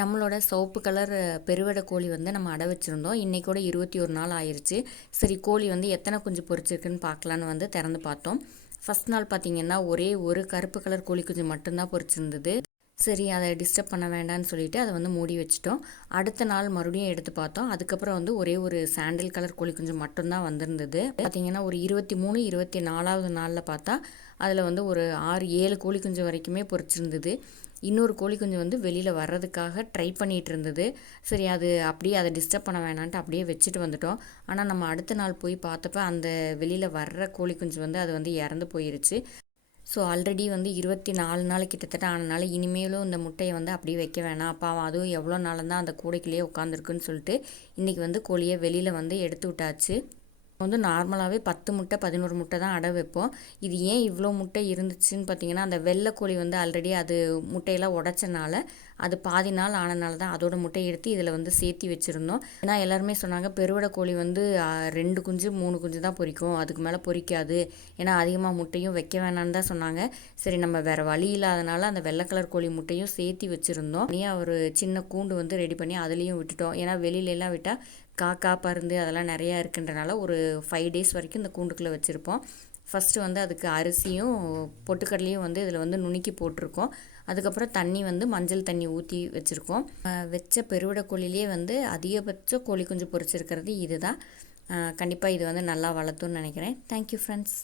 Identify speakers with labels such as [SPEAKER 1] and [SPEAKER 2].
[SPEAKER 1] நம்மளோட சிவப்பு கலர் பெருவடை கோழி வந்து நம்ம அடை வச்சுருந்தோம். இன்றைக்கூட இருபத்தி ஒரு நாள் ஆயிடுச்சு சரி கோழி வந்து எத்தனை குஞ்சு பொறிச்சிருக்குன்னு பார்க்கலான்னு வந்து திறந்து பார்த்தோம். ஃபஸ்ட் நாள் பார்த்திங்கன்னா ஒரே ஒரு கருப்பு கலர் கோழி குஞ்சு மட்டும்தான் பொறிச்சிருந்தது. சரி அதை டிஸ்டர்ப் பண்ண வேண்டாம்னு சொல்லிட்டு அதை வந்து மூடி வச்சிட்டோம். அடுத்த நாள் மறுபடியும் எடுத்து பார்த்தோம். அதுக்கப்புறம் வந்து ஒரே ஒரு சாண்டில் கலர் கோழி குஞ்சு மட்டும்தான் வந்திருந்தது. பார்த்திங்கன்னா ஒரு இருபத்தி மூணு இருபத்தி நாலாவது நாளில் பார்த்தா அதில் வந்து ஒரு ஆறு ஏழு கோழி குஞ்சு வரைக்குமே பொறிச்சிருந்தது. இன்னொரு கோழி குஞ்சு வந்து வெளியில் வர்றதுக்காக ட்ரை பண்ணிகிட்டு இருந்தது. சரி அது அப்படியே அதை டிஸ்டர்ப் பண்ண வேணான்ட்டு அப்படியே வச்சுட்டு வந்துட்டோம். ஆனால் நம்ம அடுத்த நாள் போய் பார்த்தப்ப அந்த வெளியில் வர்ற கோழி குஞ்சு வந்து அது வந்து இறந்து போயிருச்சு. ஸோ ஆல்ரெடி வந்து இருபத்தி நாலு நாள் கிட்டத்தட்ட ஆனனால இனிமேலும் இந்த முட்டையை வந்து அப்படியே வைக்க வேணாம். அப்போ அதுவும் எவ்வளோ நாள் தான் அந்த கூடைக்குள்ளேயே உட்காந்துருக்குன்னு சொல்லிட்டு இன்றைக்கி வந்து கோழியை வெளியில் வந்து எடுத்து விட்டாச்சு. வந்து நார்மலாகவே பத்து முட்டை பதினோரு முட்டை தான் அடை வைப்போம். இது ஏன் இவ்வளோ முட்டை இருந்துச்சுன்னு பார்த்தீங்கன்னா அந்த வெள்ளைக்கோழி வந்து ஆல்ரெடி அது முட்டையெல்லாம் உடச்சனால அது பாதி நாள் ஆனனால தான் அதோட முட்டையை எடுத்து இதில் வந்து சேர்த்தி வச்சுருந்தோம். ஏன்னா எல்லாருமே சொன்னாங்க பெருவிட கோழி வந்து ரெண்டு குஞ்சு மூணு குஞ்சு தான் பொறிக்கும். அதுக்கு மேலே பொறிக்காது. ஏன்னா அதிகமாக முட்டையும் வைக்க வேணான்னு தான் சொன்னாங்க. சரி நம்ம வேறு வழி இல்லாதனால அந்த வெள்ளை கலர் கோழி முட்டையும் சேர்த்தி வச்சுருந்தோம். ஒரு சின்ன கூண்டு வந்து ரெடி பண்ணி அதுலேயும் விட்டுட்டோம். ஏன்னா வெளியிலலாம் விட்டால் காக்கா பருந்து அதெல்லாம் நிறையா இருக்குன்றனால ஒரு ஃபைவ் டேஸ் வரைக்கும் இந்த கூண்டுக்குள்ளே வச்சுருப்போம். ஃபஸ்ட்டு வந்து அதுக்கு அரிசியும் பொட்டுக்கடலையும் வந்து இதில் வந்து நுணுக்கி போட்டிருக்கோம். அதுக்கப்புறம் தண்ணி வந்து மஞ்சள் தண்ணி ஊற்றி வச்சுருக்கோம். வச்ச பெருவிட கோழிலேயே வந்து அதிகபட்ச கோழி குஞ்சு பொறிச்சிருக்கிறது இது தான் கண்டிப்பாக இது வந்து நல்லா வளர்த்துன்னு நினைக்கிறேன். Thank you friends